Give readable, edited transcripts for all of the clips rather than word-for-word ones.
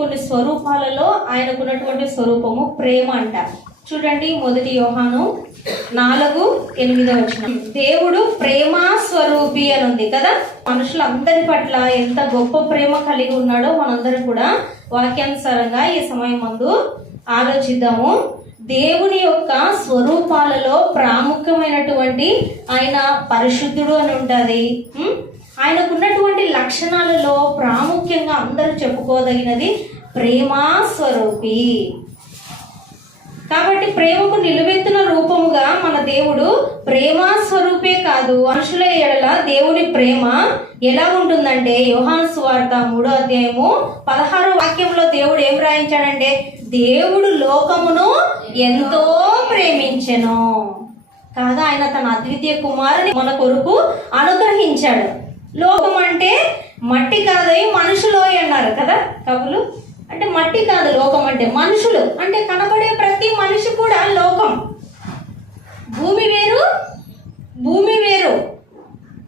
కొన్ని స్వరూపాలలో ఆయనకున్నటువంటి స్వరూపము ప్రేమ అంట. చూడండి, 1 యోహాను 4:8 దేవుడు ప్రేమ స్వరూపి అని ఉంది కదా. మనుషులందరి పట్ల ఎంత గొప్ప ప్రేమ కలిగి ఉన్నాడో మనందరం కూడా వాక్యానుసారంగా ఈ సమయం ముందు ఆలోచిద్దాము. దేవుని యొక్క స్వరూపాలలో ప్రాముఖ్యమైనటువంటి ఆయన పరిశుద్ధుడు అని ఉంటుంది. ఆయనకున్నటువంటి లక్షణాలలో ప్రాముఖ్యంగా అందరూ చెప్పుకోదగినది ప్రేమా స్వరూపి. కాబట్టి ప్రేమకు నిలువెత్తున రూపముగా మన దేవుడు ప్రేమా స్వరూపే కాదు, మనుషుల ఎడల దేవుని ప్రేమ ఎలా ఉంటుందంటే యోహాను సువార్త 3:16 వాక్యంలో దేవుడు ఏం రాయించాడంటే, దేవుడు లోకమును ఎంతో ప్రేమించెను కాగా ఆయన తన అద్వితీయ కుమారుని మన కొరకు అనుగ్రహించాడు. లోకం అంటే మట్టి కాదై మనుషులోయ్ అన్నారు కదా కవులు. అంటే మట్టి కాదు లోకం అంటే, మనుషులు అంటే కనబడే ప్రతి మనిషి కూడా లోకం. భూమి వేరు, భూమి వేరు,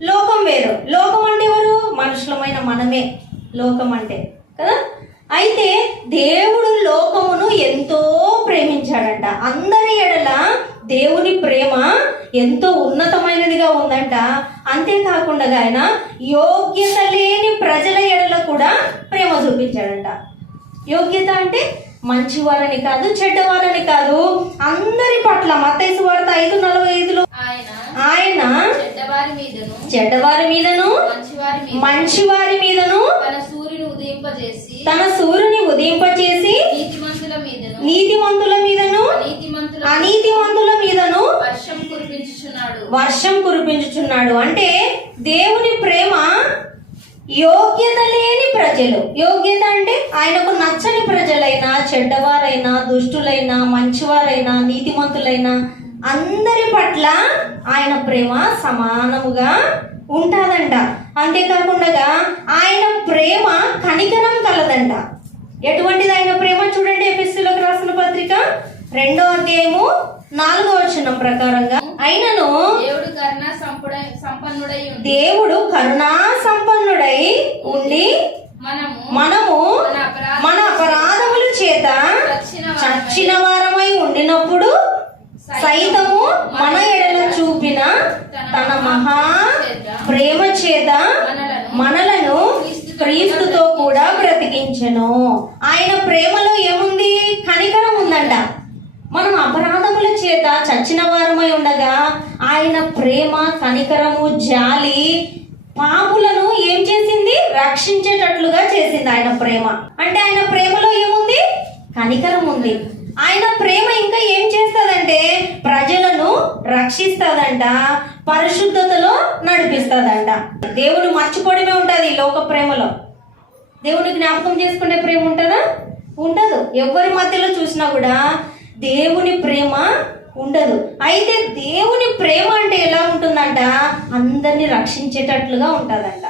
లోకం వేరు. లోకం అంటే ఎవరు? మనుషులమైన మనమే లోకం అంటే కదా. అయితే దేవుడు లోకమును ఎంతో ప్రేమించాడంట. అందరి ఎడల దేవుని ప్రేమ ఎంతో ఉన్నతమైనదిగా ఉందంట. అంతేకాకుండా ఆయన యోగ్యత లేని ప్రజల ఎడల కూడా ప్రేమ చూపించాడంట. యోగ్యత అంటే మంచివారని కాదు, చెడ్డవారని కాదు, అందరి పట్ల. మత్తయి సువార్త 5:45 ఆయన చెడ్డవారి మీదను మంచివారి మీదను తన సూర్యుని ఉదయింపచేసి నీతిమంతుల మీదను అనీతిమంతుల మీదను వర్షం కురిపించుచున్నాడు. అంటే దేవుని ప్రేమ యోగ్యత లేని ప్రజలు, యోగ్యత అంటే ఆయనకు నచ్చని ప్రజలైనా, చెడ్డవారైనా, దుష్టులైనా, మంచివారైనా, నీతిమంతులైనా అందరి పట్ల ఆయన ప్రేమ సమానముగా ఉంటుందంట. అంతేకాకుండా ఆయన ప్రేమ కనికరం కలదంట. ఎటువంటిది ఆయన ప్రేమ? చూడండి, ఎఫెసీయులకు రాసిన పత్రిక 2:4 ప్రకారంగా, అయినను దేవుడు కరుణా సంపన్నుడై ఉండి మనము మన అపరాధముల చేత చచ్చిన వారమై ఉండినప్పుడు సైతము మన ఎడల చూపిన తన మహా ప్రేమ చేత మనలను క్రీస్తుతో కూడా బ్రతికించెను. ఆయన ప్రేమలో ఏముంది? కనికరం ఉందంట. మనం అపరాధముల చేత చచ్చిన వారమై ఉండగా ఆయన ప్రేమ, కనికరము, జాలి పాపులను ఏం చేసింది? రక్షించేటట్లుగా చేసింది ఆయన ప్రేమ. అంటే ఆయన ప్రేమలో ఏముంది? కనికరం ఉంది. ఆయన ప్రేమ ఇంకా ఏం చేస్తుందంటే ప్రజలను రక్షిస్తుందంట, పరిశుద్ధతలో నడిపిస్తుందంట. దేవుని మర్చిపోవడమే ఉంటుంది ఈ లోక ప్రేమలో. దేవుని జ్ఞాపకం చేసుకునే ప్రేమ ఉంటుందా? ఉండదు. ఎవరి మధ్యలో చూసినా కూడా దేవుని ప్రేమ ఉండదు. అయితే దేవుని ప్రేమ అంటే ఎలా ఉంటుందంట? అందరినీ రక్షించేటట్లుగా ఉంటుందంట.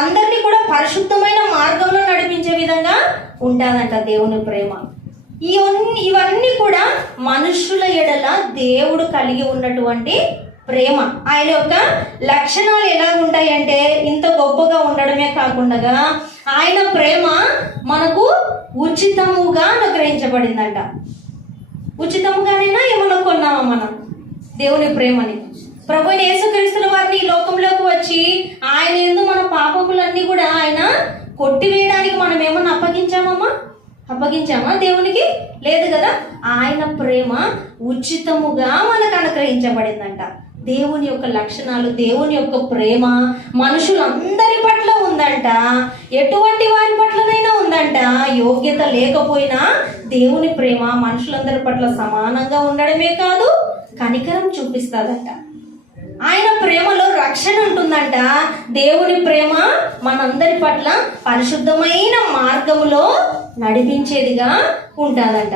అందరినీ కూడా పరిశుద్ధమైన మార్గంలో నడిపించే విధంగా ఉంటుందంట దేవుని ప్రేమ. ఇవన్నీ కూడా మనుషుల ఎడల దేవుడు కలిగి ఉన్నటువంటి ప్రేమ. ఆయన యొక్క లక్షణాలు ఎలా ఉంటాయంటే ఇంత గొప్పగా ఉండడమే కాకుండా ఆయన ప్రేమ మనకు ఉచితముగా అనుగ్రహించబడిందంట. ఉచితముగానైనా ఏమన్నా కొన్నామా మనం దేవుని ప్రేమని? ప్రభు యేసుక్రీస్తుల వారిని ఈ లోకంలోకి వచ్చి ఆయన యందు మన పాపములన్నీ కూడా ఆయన కొట్టివేయడానికి మనం ఏమన్నా అప్పగించామా దేవునికి? లేదు కదా. ఆయన ప్రేమ ఉచితముగా మనకు అనుగ్రహించబడిందంట. దేవుని యొక్క లక్షణాలు, దేవుని యొక్క ప్రేమ మనుషులందరి పట్ల ఉందంట. ఎటువంటి వారి పట్లనైనా ఉందంట. యోగ్యత లేకపోయినా దేవుని ప్రేమ మనుషులందరి పట్ల సమానంగా ఉండడమే కాదు, కనికరం చూపిస్తుందంట. ఆయన ప్రేమలో రక్షణ ఉంటుందంట. దేవుని ప్రేమ మనందరి పట్ల పరిశుద్ధమైన మార్గములో నడిపించేదిగా ఉంటుందంట.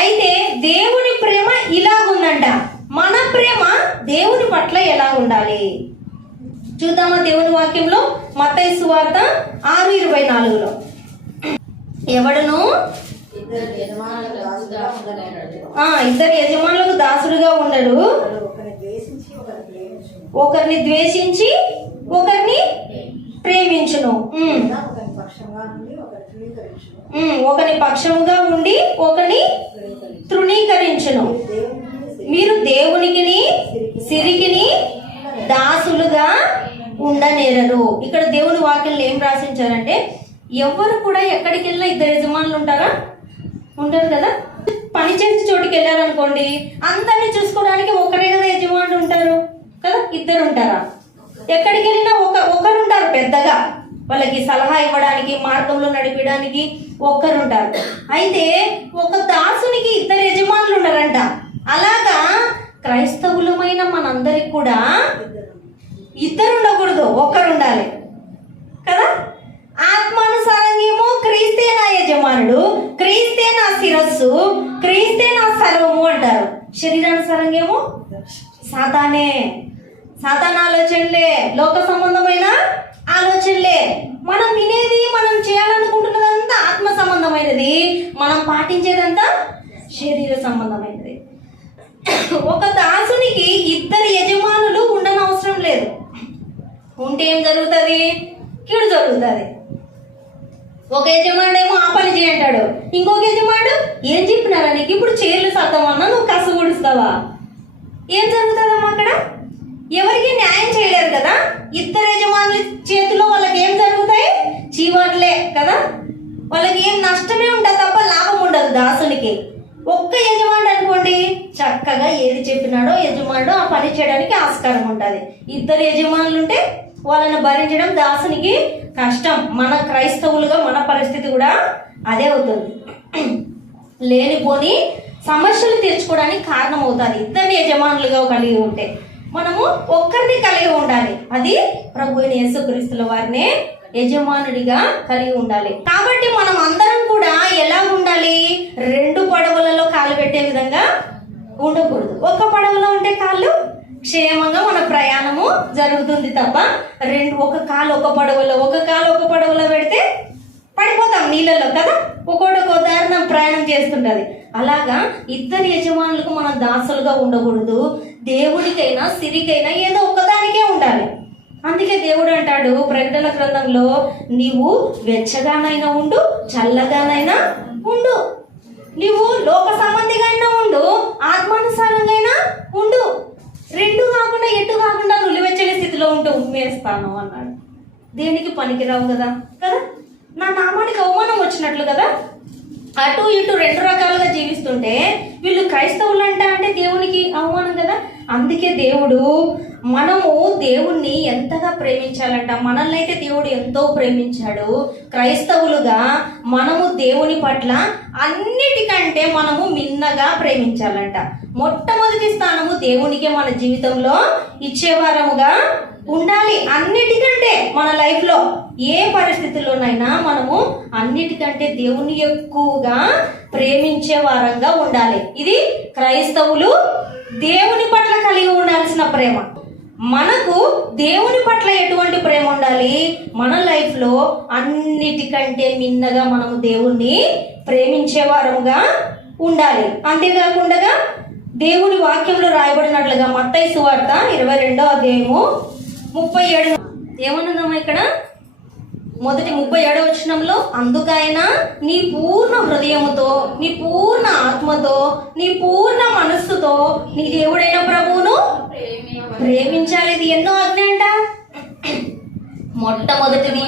అయితే దేవుని ప్రేమ ఇలాగుందంట. మన ప్రేమ దేవుని పట్ల ఎలా ఉండాలి చూద్దామా? దేవుని వాక్యంలో మత్తయి సువార్త 6:24 ఎవడును ఇద్దరు యజమానులకు దాసుడుగా ఉండడు, ఒకరిని ద్వేషించి ఒకరిని ప్రేమించును, ఒకని పక్షముగా ఉండి ఒకని తృణీకరించును. మీరు దేవునికిని సిరికిని దాసులుగా ఉండనేరరు. ఇక్కడ దేవుని వాక్యంలో ఏం రాసించారంటే, ఎవరు కూడా ఎక్కడికి వెళ్ళినా ఇద్దరు యజమానులు ఉంటారా? ఉంటారు కదా. పని చేసే చోటుకి వెళ్ళారనుకోండి, అందరినీ చూసుకోవడానికి ఒకరే కదా యజమానులు ఉంటారు కదా, ఇద్దరు ఉంటారా? ఎక్కడికి వెళ్ళినా ఒకరు ఉంటారు పెద్దగా, వాళ్ళకి సలహా ఇవ్వడానికి, మార్గంలో నడిపడానికి ఒక్కరు ఉంటారు. అయితే ఒక దాసునికి ఇద్దరు యజమానులు ఉన్నారంట. అలాగా క్రైస్తవులమైన మనందరికి కూడా ఇద్దరు ఉండకూడదు, ఒక్కరు ఉండాలి కదా. ఆత్మానుసారంగా ఏమో క్రీస్తే నా యజమానుడు, క్రీస్తే నా శిరస్సు, క్రీస్తే నా సర్వము అంటారు. శరీరానుసారంగా ఏమో సాతానే, సాతాన్ ఆలోచనలే, లోక సంబంధమైన ఆలోచనలే. మనం వినేది, మనం చేయాలనుకుంటున్నదంతా ఆత్మ సంబంధమైనది, మనం పాటించేదంతా శరీర సంబంధమైనది. ఒక దాసునికి ఇద్దరు యజమానులు ఉండనవసరం లేదు. ఉంటే ఏం జరుగుతుంది? కీడు జరుగుతుంది. ఒక యజమానుడేమో ఆ పని చేయంటాడు, ఇంకొక యజమానుడు ఏం చెప్పినారా నీకు, ఇప్పుడు చీరలు సర్దమన్నా నువ్వు కసు గుడుస్తావా? ఏం జరుగుతుందమ్మా అక్కడ? ఎవరికి న్యాయం చేయలేరు కదా. ఇద్దరు యజమానుల చేతిలో వాళ్ళకి ఏం జరుగుతాయి? చీవాట్లే కదా. వాళ్ళకి ఏం నష్టమే ఉంటుంది తప్ప లాభం ఉండదు దాసునికి. ఒక్క యజమానుడు అనుకోండి, చక్కగా ఏది చెప్పినాడో యజమానుడు ఆ పని చేయడానికి ఆస్కారం ఉంటుంది. ఇద్దరు యజమానులు ఉంటే వాళ్ళని భరించడం దాసునికి కష్టం. మన క్రైస్తవులుగా మన పరిస్థితి కూడా అదే అవుతుంది. లేనిపోని సమస్యలు తీర్చుకోవడానికి కారణం అవుతుంది ఇద్దరు యజమానులుగా కలిగి ఉంటే. మనము ఒక్కరిని కలిగి ఉండాలి, అది ప్రభు అయిన యేసుక్రీస్తుల వారినే యజమానుడిగా కలిగి ఉండాలి. కాబట్టి మనం అందరం కూడా ఎలా ఉండాలి? రెండు పడవలలో కాలు పెట్టే విధంగా ఉండకూడదు. ఒక పడవలో ఉంటే కాళ్ళు క్షేమంగా మన ప్రయాణము జరుగుతుంది తప్ప ఒక కాలు ఒక పడవలో, ఒక కాలు ఒక పడవలో పెడితే పడిపోతాం నీళ్ళలో కదా. ఒక్కొక్క దారిన ప్రయాణం చేస్తుంటది. అలాగా ఇద్దరు యజమానులకు మనం దాసులుగా ఉండకూడదు. దేవుడికైనా సిరికైనా ఏదో ఒక్కదానికే ఉండాలి. అందుకే దేవుడు అంటాడు ప్రకటన గ్రంథంలో, నీవు వెచ్చగానైనా ఉండు, చల్లగానైనా ఉండు, నీవు లోక సంబంధిగా ఉండు, ఆత్మానుసారంగా ఉండు, రెండు కాకుండా ఎటు కాకుండా నులివెచ్చని స్థితిలో ఉంటూ ఉమ్మేస్తాను అన్నాడు. దేనికి పనికిరావు కదా కదా. నా నామానికి అవమానం వచ్చినట్లు కదా. అటు ఇటు రెండు రకాలుగా జీవిస్తుంటే వీళ్ళు క్రైస్తవులు అంటే దేవునికి అవమానం కదా. అందుకే దేవుడు, మనము దేవుణ్ణి ఎంతగా ప్రేమించాలంట. మనల్ని అయితే దేవుడు ఎంతో ప్రేమించాడు. క్రైస్తవులుగా మనము దేవుని పట్ల అన్నిటికంటే మనము మిన్నగా ప్రేమించాలంట. మొట్టమొదటి స్థానము దేవునికే మన జీవితంలో ఇచ్చేవారముగా ఉండాలి. అన్నిటికంటే మన లైఫ్లో ఏ పరిస్థితుల్లోనైనా మనము అన్నిటికంటే దేవుని ఎక్కువగా ప్రేమించే వారంగా ఉండాలి. ఇది క్రైస్తవులు దేవుని పట్ల కలిగి ఉండాల్సిన ప్రేమ. మనకు దేవుని పట్ల ఎటువంటి ప్రేమ ఉండాలి? మన లైఫ్లో అన్నిటికంటే మిన్నగా మనము దేవుణ్ణి ప్రేమించే వారంగా ఉండాలి. అంతేకాకుండా దేవుని వాక్యంలో రాయబడినట్లుగా మత్తయి సువార్త 22వ అధ్యాయము 37 ఏమన్నామా ఇక్కడ? మొదటి 37వ వచనంలో, అందుకైనా నీ పూర్ణ హృదయముతో, నీ పూర్ణ ఆత్మతో, నీ పూర్ణ మనస్సుతో నీ దేవుడైన ప్రభువును ప్రేమించాలి. ఇది ఎన్నో ఆజ్ఞ అంట. మొట్టమొదటిది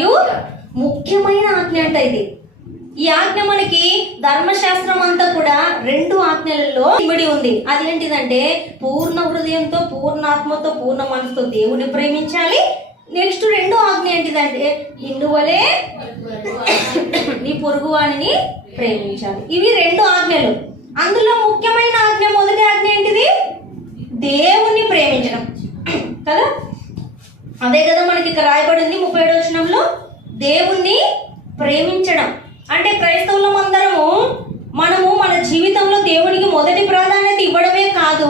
ముఖ్యమైన ఆజ్ఞ అంట ఇది. ఈ ఆజ్ఞ మనకి ధర్మశాస్త్రం అంతా కూడా 2 ఆజ్ఞలలో ఇమిడి ఉంది. అదేంటిదంటే పూర్ణ హృదయంతో, పూర్ణాత్మతో, పూర్ణ మనసుతో దేవుని ప్రేమించాలి. నెక్స్ట్ 2వ ఆజ్ఞ ఏంటిదంటే నిన్ను వలే నీ పొరుగువానిని ప్రేమించాలి. ఇవి 2 ఆజ్ఞలు. అందులో ముఖ్యమైన ఆజ్ఞ, మొదటి ఆజ్ఞ ఏంటిది? దేవుణ్ణి ప్రేమించడం కదా. అదే కదా మనకి ఇక్కడ రాయబడింది 37వ వచనంలో, దేవుణ్ణి ప్రేమించడం. అంటే క్రైస్తవులం మనము మన జీవితంలో దేవునికి మొదటి ప్రాధాన్యత ఇవ్వడమే కాదు,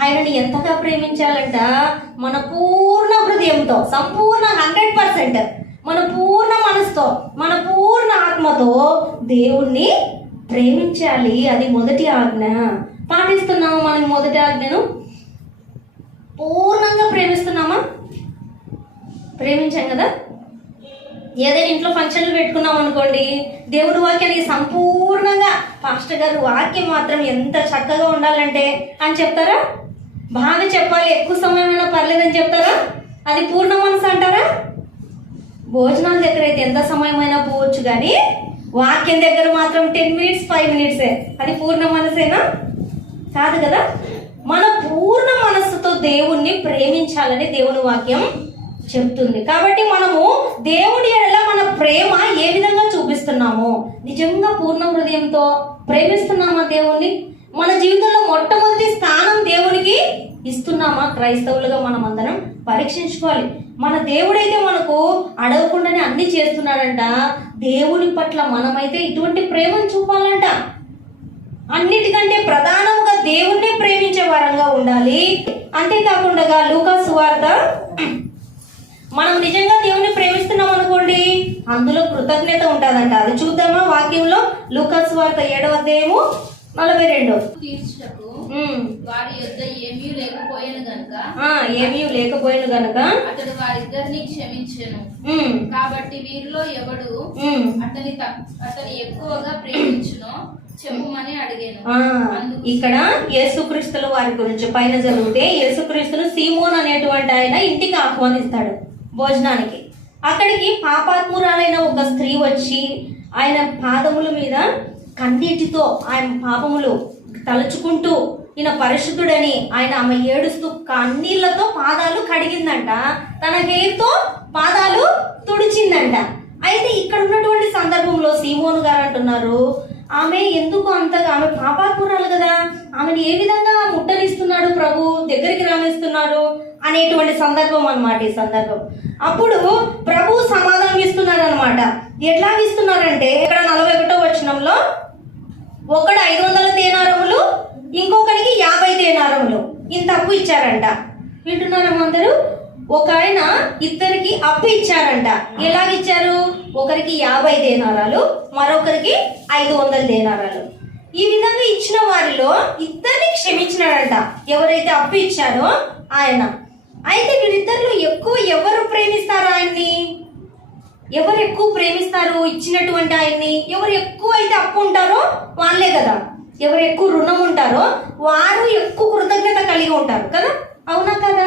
ఆయనని ఎంతగా ప్రేమించాలంట, మన పూర్ణ హృదయంతో, సంపూర్ణ 100%, మన పూర్ణ మనసుతో, మన పూర్ణ ఆత్మతో దేవుణ్ణి ప్రేమించాలి. అది మొదటి ఆజ్ఞ. పాటిస్తున్నామా మనం మొదటి ఆజ్ఞను? పూర్ణంగా ప్రేమిస్తున్నామా? ప్రేమించాం కదా. ఏదైనా ఇంట్లో ఫంక్షన్లు పెట్టుకున్నాం అనుకోండి, దేవుడి వాక్యానికి సంపూర్ణంగా పాస్టర్ గారు వాక్యం మాత్రం ఎంత చక్కగా ఉండాలంటే అని చెప్తారా? బాగా చెప్పాలి, ఎక్కువ సమయమైనా పర్లేదని చెప్తారా? అది పూర్ణ మనసు అంటారా? భోజనాల దగ్గర అయితే ఎంత సమయమైనా పోవచ్చు, కానీ వాక్యం దగ్గర మాత్రం 10 minutes 5 minutes అది పూర్ణ మనసేనా? కాదు కదా. మన పూర్ణ మనస్సుతో దేవుణ్ణి ప్రేమించాలని దేవుని వాక్యం చెప్తుంది. కాబట్టి మనము దేవుని ఎడల మన ప్రేమ ఏ విధంగా చూపిస్తున్నాము? నిజంగా పూర్ణ హృదయంతో ప్రేమిస్తున్నామా దేవుణ్ణి? మన జీవితంలో మొట్టమొదటి స్థానం దేవునికి ఇస్తున్నామా? క్రైస్తవులుగా మనం అందరం పరీక్షించుకోవాలి. మన దేవుడైతే మనకు అడగకుండానే అన్ని చేస్తున్నాడంట. దేవుని పట్ల మనమైతే ఇటువంటి ప్రేమను చూపాలంట. అన్నిటికంటే ప్రధానంగా దేవుణ్ణి ప్రేమించే వారంగా ఉండాలి. అంతేకాకుండా లూకా సువార్త, మనం నిజంగా దేవుణ్ణి ప్రేమిస్తున్నాం అనుకోండి, అందులో కృతజ్ఞత ఉంటుందంట. అది చూద్దామా వాక్యంలో? లూకా సువార్త 7వ అధ్యాయము 42. తీర్చుటకు వారి యొద్ద ఏమీ లేకపోయిన గనుక అతడు వారిద్దరిని క్షమించెను. కాబట్టి వీరిలో ఎవడు అతని ఎక్కువగా ప్రేమించునో చెప్పుమని అడిగాను. ఇక్కడ యేసుక్రీస్తుల వారి గురించి పైన జరిగితే, యేసుక్రీస్తును సీమోన్ అనేటువంటి ఆయన ఇంటికి ఆహ్వానిస్తాడు భోజనానికి. అక్కడికి పాపాత్మురాలైన ఒక స్త్రీ వచ్చి ఆయన పాదముల మీద కన్నీటితో ఆయన పాపములు తలుచుకుంటూ ఈయన పరిశుద్ధుడని ఆమె ఏడుస్తూ కన్నీళ్లతో పాదాలు కడిగిందంట. తన హెయిర్తో పాదాలు తుడిచిందంట. అయితే ఇక్కడ ఉన్నటువంటి సందర్భంలో సీమోను గారు అంటున్నారు, ఆమె ఎందుకు అంతగా, ఆమె పాపాత్మురాలు కదా, ఆమెను ఏ విధంగా ముట్టనిస్తున్నాడు ప్రభు, దగ్గరికి రానిస్తున్నారు అనేటువంటి సందర్భం అన్నమాట ఈ సందర్భం. అప్పుడు ప్రభు సమాధానం ఇస్తున్నారు అనమాట. ఎట్లా ఇస్తున్నారంటే, ఇక్కడ 41వ వచనంలో ఒకడు 500 దేనారములు, ఇంకొకరికి 50 దేనారములు ఇంత అప్పు ఇచ్చారంట. వింటున్నారమ్మా అందరూ? ఒక ఆయన ఇద్దరికి అప్పు ఇచ్చారంట. ఎలాగిచ్చారు? ఒకరికి 50 దేనారాలు, మరొకరికి 500 దేనారాలు. ఈ విధంగా ఇచ్చిన వారిలో ఇద్దరిని క్షమించినాడంట, ఎవరైతే అప్పు ఇచ్చారో ఆయన. అయితే వీరిద్దరిలో ఎక్కువ ఎవరు ప్రేమిస్తారు ఆయన్ని? ఎవరు ఎక్కువ ప్రేమిస్తారు ఇచ్చినటువంటి ఆయన్ని? ఎవరు ఎక్కువ అయితే అప్పు ఉంటారో వాళ్ళే కదా. ఎవరు ఎక్కువ రుణం ఉంటారో వారు ఎక్కువ కృతజ్ఞత కలిగి ఉంటారు కదా. అవునా కదా?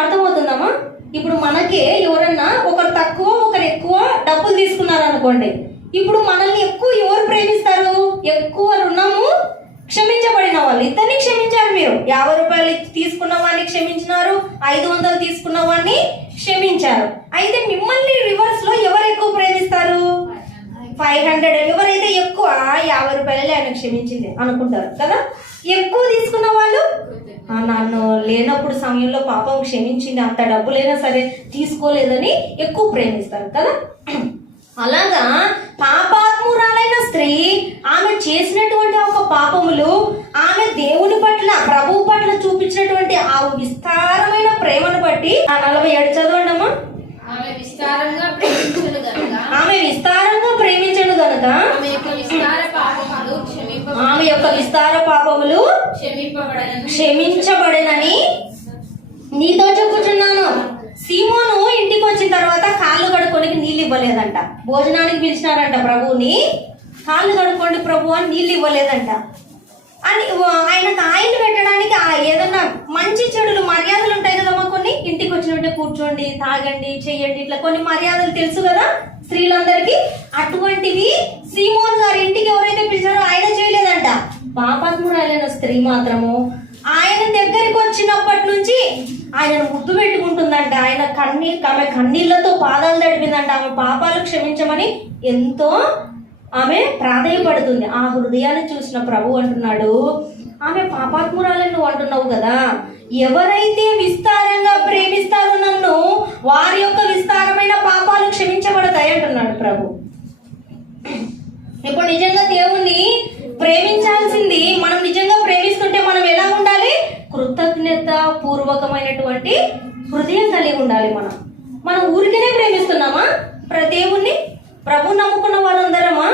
అర్థమవుతుందమ్మా? ఇప్పుడు మనకే ఎవరన్నా ఒకరు తక్కువ ఒకరు ఎక్కువ డబ్బులు తీసుకున్నారు అనుకోండి, ఇప్పుడు మనల్ని ఎక్కువ ఎవరు ప్రేమిస్తారు? ఎక్కువ రుణము క్షమించబడిన వాళ్ళు. ఇద్దరిని క్షమించారు మీరు. 50 రూపాయలు తీసుకున్న వాడిని క్షమించినారు, 500 తీసుకున్న వాడిని క్షమించారు. అయితే మిమ్మల్ని రివర్స్ లో ఎవరు ఎక్కువ ప్రేమిస్తారు? 500. ఎవరైతే ఎక్కువ 50 రూపాయలే ఆయన క్షమించింది అనుకుంటారు కదా. ఎక్కువ తీసుకున్న వాళ్ళు, నన్ను లేనప్పుడు సమయంలో పాపం క్షమించింది, అంత డబ్బులైనా సరే తీసుకోలేదని ఎక్కువ ప్రేమిస్తారు కదా. అలాగా పాపాత్మురాలైన స్త్రీ ఆమె చేసినటువంటి ఒక పాపములు, ఆమె దేవుని పట్ల ప్రభువు పట్ల చూపించినటువంటి ఆ విస్తారమైన ప్రేమను బట్టి, ఆ 47 చదవండమ్మా. ఆమె విస్తారంగా ప్రేమించను గనుక ఆమె యొక్క విస్తార పాపములు క్షమించబడనని నీతో చెప్పుచున్నాను. సీమోను ఇంటికి వచ్చిన తర్వాత కాళ్ళు కడుక్కోనికి నీళ్ళు ఇవ్వలేదంట. భోజనానికి పిలిచినారంట ప్రభువుని, కాళ్ళు కడుక్కోండి ప్రభు అని నీళ్ళు ఇవ్వలేదంట. అని ఆయనకు ఆయిల్ పెట్టడానికి ఏదన్నా మంచి చెడులు మర్యాదలు ఉంటాయి కదమ్మా కొన్ని. ఇంటికి వచ్చినట్టే కూర్చోండి, తాగండి, చెయ్యండి, ఇట్లా కొన్ని మర్యాదలు తెలుసు కదా స్త్రీలందరికీ. అటువంటివి సీమోన్ గారి ఇంటికి ఎవరైతే పిలిచారో ఆయన చేయలేదంట. పాపాత్మురాలైన స్త్రీ మాత్రము ఆయన దగ్గరికి వచ్చినప్పటి నుంచి ఆయనను ముద్దు పెట్టుకుంటుందంట. ఆమె కన్నీళ్లతో పాదాలు తడిపిందంట. ఆమె పాపాలు క్షమించమని ఎంతో ఆమె ప్రాధేయపడుతుంది. ఆ హృదయాన్ని చూసిన ప్రభు అంటున్నాడు, ఆమె పాపాత్మురాలని నువ్వు అంటున్నావు కదా, ఎవరైతే విస్తారంగా ప్రేమిస్తారో నన్ను, వారి యొక్క విస్తారమైన పాపాలు క్షమించబడతాయి అంటున్నాడు ప్రభు. ఇప్పుడు నిజంగా దేవుణ్ణి ప్రేమించాల్సింది, మనం నిజంగా ప్రేమిస్తుంటే మనం ఎలా ఉండాలి? కృతజ్ఞత పూర్వకమైనటువంటి హృదయం కలిగి ఉండాలి. మనం ఊరికనే ప్రేమిస్తున్నామా దేవుణ్ణి? ప్రభు నమ్ముకున్న వాళ్ళందరమా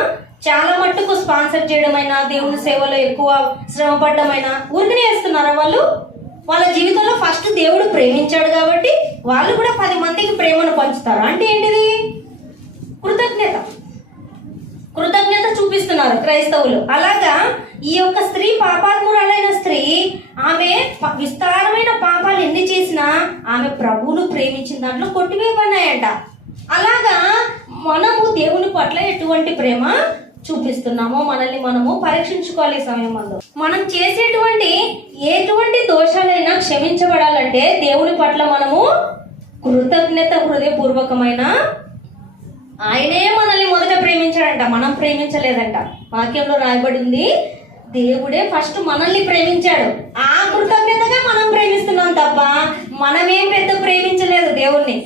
చాలా మట్టుకు స్పాన్సర్ చేయడమైనా, దేవుని సేవలో ఎక్కువ శ్రమ పడ్డమైనా ఊరికనే వేస్తున్నారా వాళ్ళు? వాళ్ళ జీవితంలో ఫస్ట్ దేవుడు ప్రేమించాడు కాబట్టి వాళ్ళు కూడా 10 మందికి ప్రేమను పంచుతారు. అంటే ఏంటిది? కృతజ్ఞత చూపిస్తున్నారు క్రైస్తవులు. అలాగా ఈ యొక్క స్త్రీ, పాపాత్మురాలైన స్త్రీ, ఆమె విస్తారమైన పాపాలు ఎన్ని చేసినా ఆమె ప్రభువును ప్రేమించిన దాంట్లో కొట్టివేయబడినాయంట. అలాగా మనము దేవుని పట్ల ఎటువంటి ప్రేమ చూపిస్తున్నామో మనల్ని మనము పరీక్షించుకోవాలి. ఈ సమయంలో మనం చేసేటువంటి ఎటువంటి దోషాలైనా క్షమించబడాలంటే దేవుని పట్ల మనము కృతజ్ఞత హృదయపూర్వకమైన, ఆయనే మనల్ని మొదట ప్రేమించాడంట, మనం ప్రేమించలేదంట. వాక్యంలో రాయబడి ఉంది, దేవుడే ఫస్ట్ మనల్ని ప్రేమించాడు. ఆ కృతజ్ఞతగా మనం ప్రేమిస్తున్నాం తప్ప మనమేం పెద్ద ప్రేమించలేదు దేవుణ్ణి.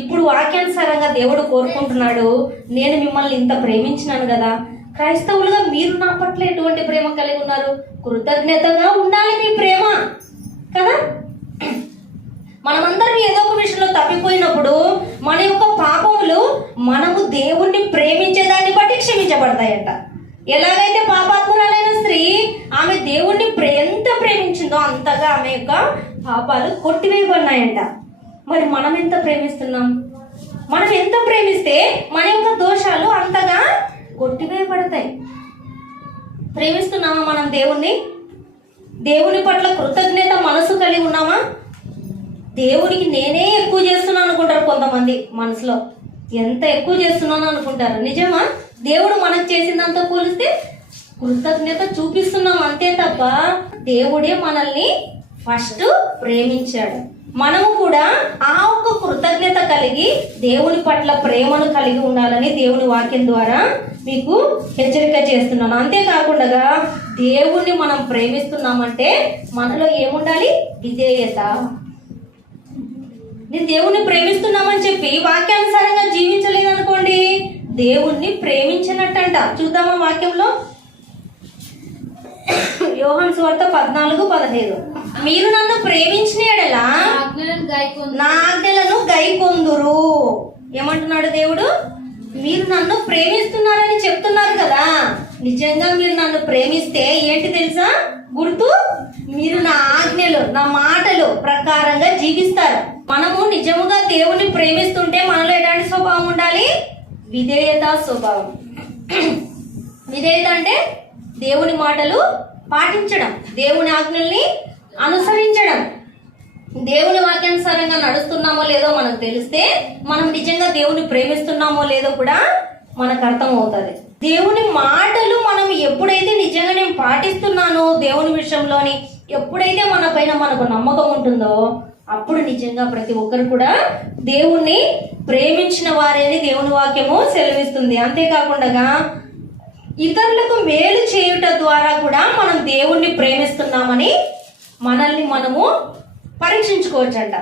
ఇప్పుడు వాక్యానుసారంగా దేవుడు కోరుకుంటున్నాడు, నేను మిమ్మల్ని ఇంత ప్రేమించినాను కదా, క్రైస్తవులుగా మీరు నా పట్ల ఎటువంటి ప్రేమ కలిగి ఉన్నారు? కృతజ్ఞతగా ఉండాలి మీ ప్రేమ కదా. మనమందరం ఏదో ఒక విషయంలో తప్పిపోయినప్పుడు మన యొక్క పాపములు మనము దేవుణ్ణి ప్రేమించేదాన్ని బట్టి క్షమించబడతాయంట. ఎలాగైతే పాపాత్మురాలైన స్త్రీ ఆమె దేవుణ్ణి ఎంత ప్రేమించిందో అంతగా ఆమె యొక్క పాపాలు కొట్టివేయబడినాయంట. మరి మనం ఎంత ప్రేమిస్తున్నాం? మనం ఎంత ప్రేమిస్తే మన యొక్క దోషాలు అంతగా కొట్టివేయబడతాయి. ప్రేమిస్తున్నామా మనం దేవుణ్ణి? దేవుని పట్ల కృతజ్ఞత మనసు కలిగి ఉన్నామా? దేవునికి నేనే ఎక్కువ చేస్తున్నాను అనుకుంటారు కొంతమంది మనసులో. ఎంత ఎక్కువ చేస్తున్నాను అనుకుంటారు. నిజమా? దేవుడు మనకు చేసిందంతా పోలిస్తే కృతజ్ఞత చూపిస్తున్నాం అంతే తప్ప దేవుడే మనల్ని ఫస్ట్ ప్రేమించాడు. మనము కూడా ఆ ఒక్క కృతజ్ఞత కలిగి దేవుని పట్ల ప్రేమను కలిగి ఉండాలని దేవుని వాక్యం ద్వారా మీకు హెచ్చరిక చేస్తున్నాను. అంతేకాకుండా దేవుణ్ణి మనం ప్రేమిస్తున్నామంటే మనలో ఏముండాలి? విధేయత. నేను దేవుణ్ణి ప్రేమిస్తున్నామని చెప్పి వాక్యానుసారంగా జీవించలేదనుకోండి, దేవుణ్ణి ప్రేమించినట్టంట. చూద్దామా వాక్యంలో? యోహాను సువార్త 14:15, మీరు నన్ను ప్రేమించిన యెడల నా ఆజ్ఞలను గైకొందురు. ఏమంటున్నాడు దేవుడు? మీరు నన్ను ప్రేమిస్తున్నారని చెప్తున్నారు కదా, నిజంగా మీరు నన్ను ప్రేమిస్తే ఏంటి తెలుసా గుర్తు? మీరు నా ఆజ్ఞలు, నా మాటలు ప్రకారంగా జీవిస్తారు. మనము నిజముగా దేవుని ప్రేమిస్తుంటే మనలో ఎలాంటి స్వభావం ఉండాలి? విధేయత స్వభావం. విధేయత అంటే దేవుని మాటలు పాటించడం, దేవుని ఆజ్ఞల్ని అనుసరించడం. దేవుని వాక్యానుసారంగా నడుస్తున్నామో లేదో మనకు తెలిస్తే మనం నిజంగా దేవుని ప్రేమిస్తున్నామో లేదో కూడా మనకు అర్థం అవుతుంది. దేవుని మాటలు మనం ఎప్పుడైతే నిజంగా నేను పాటిస్తున్నానో దేవుని విషయంలోని, ఎప్పుడైతే మన పైన మనకు నమ్మకం ఉంటుందో అప్పుడు నిజంగా ప్రతి ఒక్కరు కూడా దేవుణ్ణి ప్రేమించిన వారేని దేవుని వాక్యము సెలవిస్తుంది. అంతేకాకుండా ఇతరులకు మేలు చేయుట ద్వారా కూడా మనం దేవుణ్ణి ప్రేమిస్తున్నామని మనల్ని మనము పరీక్షించుకోవచ్చంట.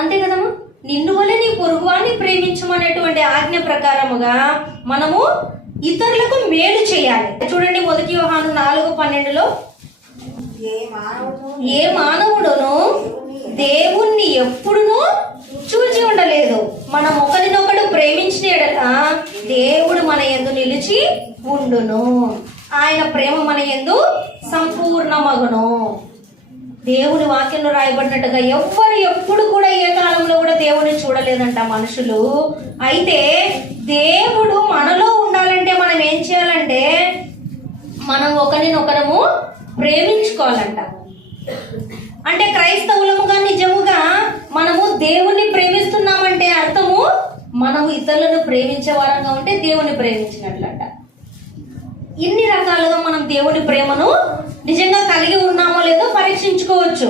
అంతే కదమ్మా? నిన్ను వలె నీ పొరుగువాన్ని ప్రేమించమనేటువంటి ఆజ్ఞ ప్రకారముగా మనము ఇతరులకు మేలు చేయాలి. చూడండి, 1 యోహాను 4:12లో, ఏ మానవుడును దేవుణ్ణి ఎప్పుడునూ చూచి ఉండలేదు. మనం ఒకరినొకడు ప్రేమించిన యెడల దేవుడు మన యందు నిలిచి ఉండును, ఆయన ప్రేమ మన యందు సంపూర్ణమగును. దేవుని వాక్యంలో రాయబడినట్టుగా ఎవ్వరు ఎప్పుడు కూడా ఏ కాలంలో కూడా దేవుని చూడలేదంట మనుషులు. అయితే దేవుడు మనలో ఉండాలంటే మనం ఏం చేయాలంటే మనం ఒకరినొకరము ప్రేమించుకోవాలంట. అంటే క్రైస్తవులముగా నిజముగా మనము దేవుణ్ణి ప్రేమిస్తున్నామంటే అర్థము మనము ఇతరులను ప్రేమించే వారంగా ఉంటే దేవుని ప్రేమించినట్లంట. ఇన్ని రకాలుగా మనం దేవుని ప్రేమను నిజంగా కలిగి ఉన్నామో లేదో పరీక్షించుకోవచ్చు.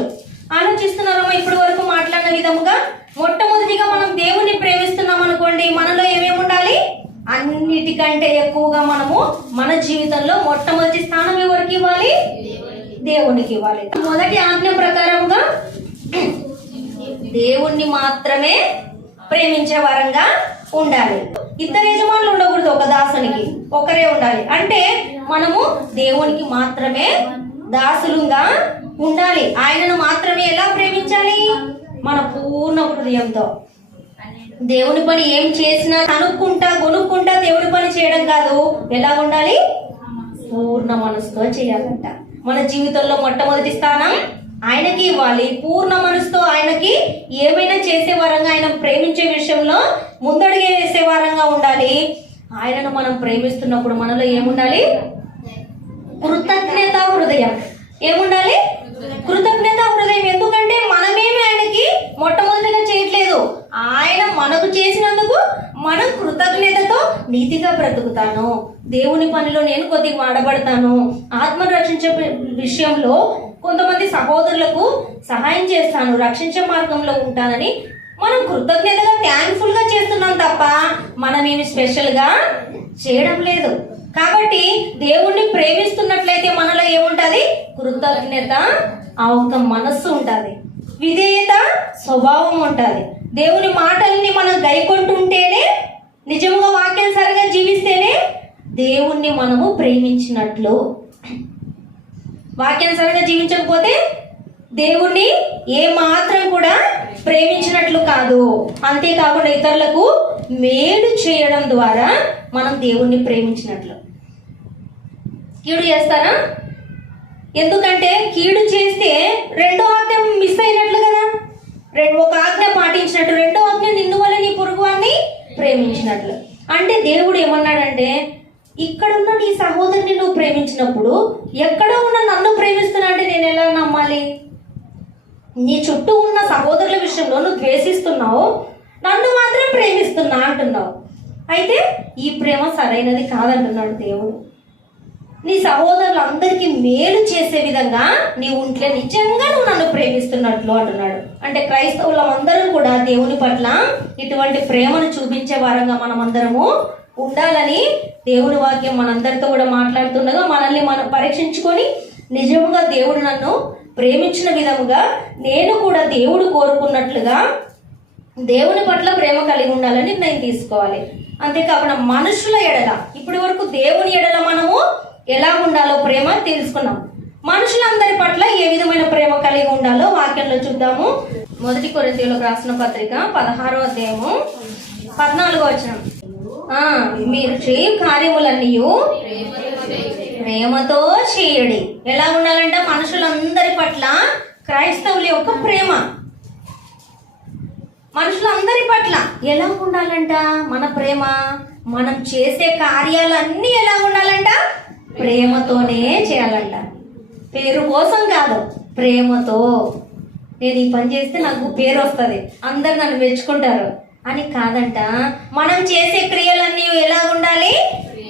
ఆలోచిస్తున్నారమ్మా? ఇప్పటి వరకు మాట్లాడిన విధముగా మొట్టమొదటిగా మనం దేవుణ్ణి ప్రేమిస్తున్నాం అనుకోండి, మనలో ఏమేమి ఉండాలి? అన్నిటికంటే ఎక్కువగా మనము మన జీవితంలో మొట్టమొదటి స్థానం ఎవరికి ఇవ్వాలి? దేవునికి ఇవ్వాలి. మొదటి ఆజ్ఞ ప్రకారంగా దేవుణ్ణి మాత్రమే ప్రేమించే వారంగా ఉండాలి. ఇద్దరు యజమానులు ఉండకూడదు, ఒక దాసునికి ఒకరే ఉండాలి. అంటే మనము దేవునికి మాత్రమే దాసులుగా ఉండాలి. ఆయనను మాత్రమే ఎలా ప్రేమించాలి? మన పూర్ణ హృదయంతో. దేవుని పని ఏం చేసినా అనుకుంటా కొనుక్కుంటా దేవుని పని చేయడం కాదు. ఎలా ఉండాలి? పూర్ణ మనసుతో చేయాలంట. మన జీవితంలో మొట్టమొదటి స్థానం ఆయనకి ఇవ్వాలి. పూర్ణ మనసుతో ఆయనకి ఏమైనా చేసే వారంగా, ఆయన ప్రేమించే విషయంలో ముందడుగే వేసే వారంగా ఉండాలి. ఆయనను మనం ప్రేమిస్తున్నప్పుడు మనలో ఏముండాలి? కృతజ్ఞత హృదయం. ఏముండాలి? కృతజ్ఞత హృదయం. ఎందుకంటే మనమేమి ఆయనకి మొట్టమొదటిగా చేయట్లేదు. ఆయన మనకు చేసినందుకు మనం కృతజ్ఞతతో నీతిగా బ్రతుకుతాను, దేవుని పనిలో నేను కొద్దిగా వాడబడతాను, ఆత్మను రక్షించే విషయంలో కొంతమంది సహోదరులకు సహాయం చేస్తాను, రక్షించే మార్గంలో ఉంటానని మనం కృతజ్ఞతగా థ్యాంక్ఫుల్ గా చేస్తున్నాం తప్ప మనమేమి స్పెషల్ గా చేయడం లేదు. కాబట్టి దేవుణ్ణి ప్రేమిస్తున్నట్లయితే మనలో ఏముంటది? కృతజ్ఞత, ఆ ఒక్క మనస్సు ఉంటది, విధేయత స్వభావం ఉంటది. దేవుని మాటల్ని మనం గైకొంటుంటేనే, నిజముగా వాక్యానుసారంగా జీవిస్తేనే దేవుణ్ణి మనము ప్రేమించినట్లు. వాక్యానుసారంగా జీవించకపోతే దేవుణ్ణి ఏ మాత్రం కూడా ప్రేమించినట్లు కాదు. అంతేకాకుండా ఇతరులకు మేలు చేయడం ద్వారా మనం దేవుణ్ణి ప్రేమించినట్లు. కీడు చేస్తారా? ఎందుకంటే కీడు చేస్తే రెండో ఆజ్ఞ మిస్ అయినట్లు కదా. ఒక ఆజ్ఞ పాటించినట్టు, రెండో ఆజ్ఞ నిన్ను వల్ల నీ పొరుగువాన్ని ప్రేమించినట్లు. అంటే దేవుడు ఏమన్నాడంటే, ఇక్కడున్న నీ సహోదరుని నువ్వు ప్రేమించినప్పుడు ఎక్కడో ఉన్న నన్ను ప్రేమిస్తున్నా అంటే నేను ఎలా నమ్మాలి? నీ చుట్టూ ఉన్న సహోదరుల విషయంలో నువ్వు ద్వేషిస్తున్నావు, నన్ను మాత్రం ప్రేమిస్తున్నా అంటున్నావు. అయితే ఈ ప్రేమ సరైనది కాదంటున్నాడు దేవుడు. నీ సహోదరులందరికీ మేలు చేసే విధంగా నీవు ఉంటే నిజంగా నువ్వు నన్ను ప్రేమిస్తున్నట్లు అంటున్నాడు. అంటే క్రైస్తవులందరూ కూడా దేవుని పట్ల ఇటువంటి ప్రేమను చూపించే వారంగా మనం అందరము ఉండాలని దేవుని వాక్యం మనందరితో కూడా మాట్లాడుతుండగా మనల్ని మనం పరీక్షించుకొని, నిజముగా దేవుడు నన్ను ప్రేమించిన విధముగా నేను కూడా దేవుడు కోరుకున్నట్లుగా దేవుని పట్ల ప్రేమ కలిగి ఉండాలని నిర్ణయం తీసుకోవాలి. అంతేకాకుండా మనుషుల ఎడల, ఇప్పటి వరకు దేవుని ఎడల మనము ఎలా ఉండాలో ప్రేమ తెలుసుకున్నాం. మనుషులందరి పట్ల ఏ విధమైన ప్రేమ కలిగి ఉండాలో వాక్యంలో చూద్దాము. 1 కొరింథీయులకు రాసిన పత్రిక 16వ అధ్యాయము 14వ వచనం. మీరు చేయు కార్యములన్నీ ప్రేమతో చేయడి. ఎలా ఉండాలంట? మనుషులందరి పట్ల క్రైస్తవుల యొక్క ప్రేమ మనుషులందరి పట్ల ఎలా ఉండాలంట? మన ప్రేమ, మనం చేసే కార్యాలన్నీ ఎలా ఉండాలంట? ప్రేమతోనే చేయాలంట. పేరు కోసం కాదు, ప్రేమతో. నేను ఈ పని చేస్తే నాకు పేరు వస్తుంది, అందరు నన్ను మెచ్చుకుంటారు అని కాదంట. మనం చేసే క్రియలన్నీ ఎలా ఉండాలి?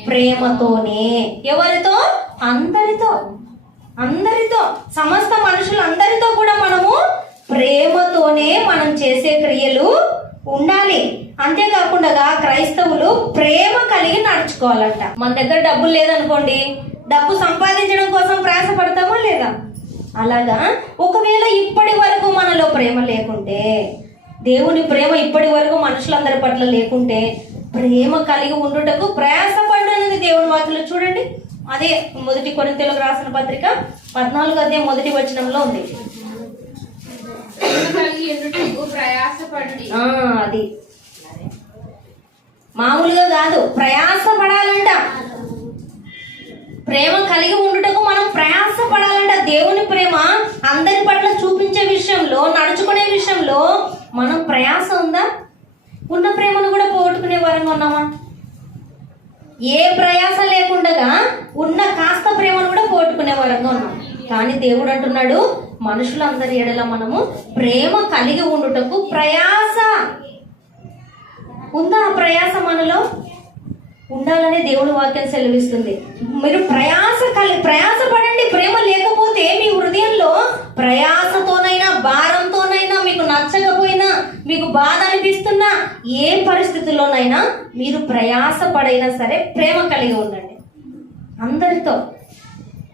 ప్రేమతోనే. ఎవరితో? అందరితో. అందరితో, సమస్త మనుషులందరితో కూడా మనము ప్రేమతోనే మనం చేసే క్రియలు ఉండాలి. అంతేకాకుండా క్రైస్తవులు ప్రేమ కలిగి నడుచుకోవాలంట. మన దగ్గర డబ్బులు లేదనుకోండి, డబ్బు సంపాదించడం కోసం ప్రయాసపడతామా లేదా? అలాగా ఒకవేళ ఇప్పటి వరకు మనలో ప్రేమ లేకుంటే, దేవుని ప్రేమ ఇప్పటి వరకు మనుషులందరి పట్ల లేకుంటే, ప్రేమ కలిగి ఉండుటకు ప్రయాసపడనేది దేవుని వాక్యంలో చూడండి. అదే 1 కొరింథీయులకు రాసిన పత్రిక 14వ అధ్యాయం 1వ వచనంలో ఉంది. అది మామూలుగా కాదు, ప్రయాసపడాలంట. ప్రేమ కలిగి ఉండుటకు మనం ప్రయాసపడాలంట. దేవుని ప్రేమ అందరి పట్ల చూపించే విషయంలో, నడుచుకునే విషయంలో మనం ప్రయాస ఉందా? ఉన్న ప్రేమను కూడా పోగొట్టుకునే వారంగా ఉన్నామా? ఏ ప్రయాస లేకుండా ఉన్న కాస్త ప్రేమను కూడా పోగొట్టుకునే వారంగా ఉన్నాం. కానీ దేవుడు అంటున్నాడు, మనుషులందరి ఎడల మనము ప్రేమ కలిగి ఉండుటకు ప్రయాస ఉందా? ఆ ప్రయాస మనలో ఉండాలని దేవుని వాక్యం సెలవిస్తుంది. మీరు ప్రయాసపడండి. ప్రేమ లేకపోతే మీ హృదయంలో ప్రయాసతోనైనా, భారంతోనైనా, మీకు నచ్చకపోయినా, మీకు బాధ అనిపిస్తున్నా, ఏ పరిస్థితుల్లోనైనా మీరు ప్రయాసపడైనా సరే ప్రేమ కలిగి ఉండండి. అందరితో,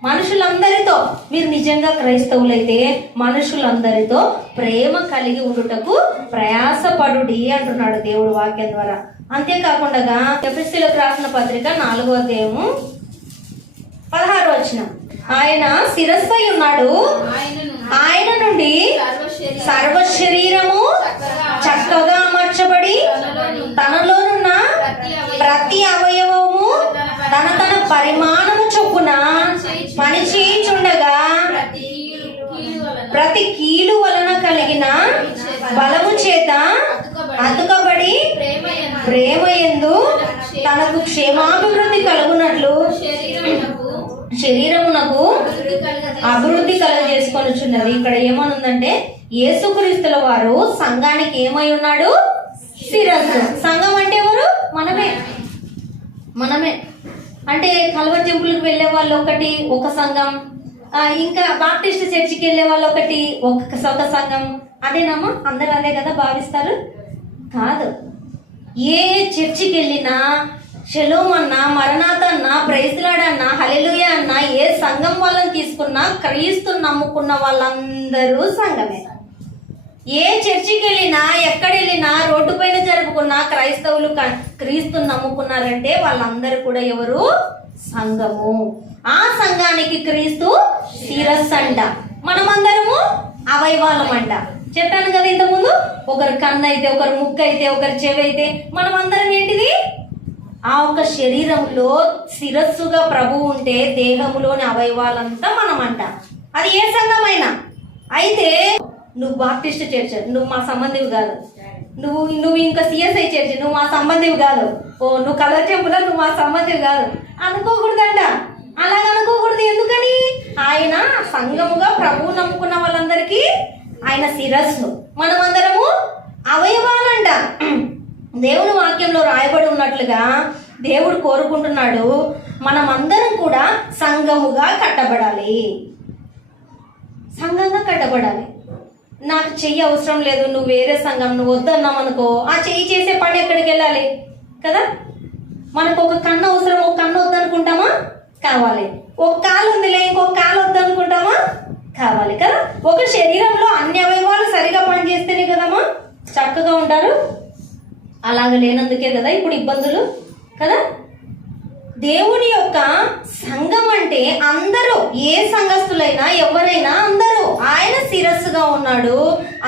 మనుషులందరితో. మీరు నిజంగా క్రైస్తవులైతే మనుషులందరితో ప్రేమ కలిగి ఉండుటకు ప్రయాసపడుడి అంటున్నాడు దేవుడు వాక్యం ద్వారా. అంతేకాకుండా ఎఫెసీయులకు రాసిన పత్రిక 4వ అధ్యాయము 16వ వచనం. ఆయన శిరస్సై ఉన్నాడు, ఆయన నుండి సర్వ శరీరము చక్కగా అమర్చబడి తనలోనున్న ప్రతి అవయవము తన తన పరిమాణము చొప్పున పని చేయుచుండగా ప్రతి తనకు క్షేమాభివృద్ధి కలుగునట్లు శరీరమునకు అభివృద్ధి కలుగజేసుకొనుచున్నది. ఇక్కడ ఏమనుందంటే యేసుక్రీస్తుల వారు సంఘానికి ఏమై ఉన్నాడు? శిరస్సు. సంఘం అంటే ఎవరు? మనమే. అంటే కల్వరి టెంపుల్కి వెళ్ళే వాళ్ళు ఒక సంఘం, ఇంకా బాప్టిస్ట్ చర్చికి వెళ్ళే వాళ్ళు ఒక సంఘం. అదేనమ్మా? అందరూ అదే కదా భావిస్తారు? కాదు. ఏ చర్చికి వెళ్ళినా షలోమ్ అన్నా, మరణాత అన్నా, ప్రైజ్లాడన్నా, హల్లెలూయా అన్నా, ఏ సంఘం వాళ్ళని తీసుకున్నా క్రీస్తు నమ్ముకున్న వాళ్ళందరూ సంఘమే. ఏ చర్చికి వెళ్ళినా, ఎక్కడ వెళ్ళినా, రోడ్డు పైన జరుపుకున్నా క్రైస్తవులు క్రీస్తు నమ్ముకున్నారంటే వాళ్ళందరూ కూడా ఎవరు? సంఘము. ఆ సంఘానికి క్రీస్తు శిరస్సు అంట. మనమందరము అవయవాలం అంట. చెప్పాను కదా ఇంతకుముందు, ఒకరి కన్ను అయితే, ఒకరి ముక్కు అయితే, ఒకరి చెవి అయితే, మనమందరం ఏంటిది? ఆ ఒక శరీరంలో శిరస్సుగా ప్రభువు ఉంటే దేహంలోని అవయవాలంతా మనమంట. అది ఏ సంఘమైనా. అయితే నువ్వు బాప్టిస్ట్ చర్చ్, నువ్వు మా సంబంధివి కాదు. నువ్వు ఇంకా సిఎస్ఐ చర్చ్, నువ్వు మా సంబంధివి కాదు. నువ్వు కలర్ టెంపుల్, నువ్వు మా సంబంధివి కాదు అనుకోకూడదంట. అలాగ అనుకోకూడదు. ఎందుకని? ఆయన సంఘముగా ప్రభువు నమ్ముకున్న వాళ్ళందరికీ ఆయన శిరస్సు. మనమందరము అవయవాలంట. దేవుని వాక్యంలో రాయబడి ఉన్నట్లుగా దేవుడు కోరుకుంటున్నాడు మనమందరం కూడా సంఘముగా కట్టబడాలి. సంఘంగా కట్టబడాలి. నాకు చెయ్యి అవసరం లేదు, నువ్వు వేరే సంఘం, నువ్వు వద్దన్నావు అనుకో, ఆ చెయ్యి చేసే పని ఎక్కడికి వెళ్ళాలి కదా? మనకు ఒక కన్ను అవసరం, ఒక కన్ను వద్దనుకుంటామా? కావాలి. ఒక కాలు ఉందిలే, ఇంకొక కాలు వద్దనుకుంటామా? కావాలి కదా? ఒక శరీరంలో అన్ని అవయవాలు సరిగా పనిచేస్తేనే కదమ్మా చక్కగా ఉంటారు. అలాగ లేనందుకే కదా ఇప్పుడు ఇబ్బందులు కదా. దేవుని యొక్క సంఘం అంటే అందరూ, ఏ సంఘస్థులైనా ఎవరైనా అందరూ ఆయన శిరస్సుగా ఉన్నాడు.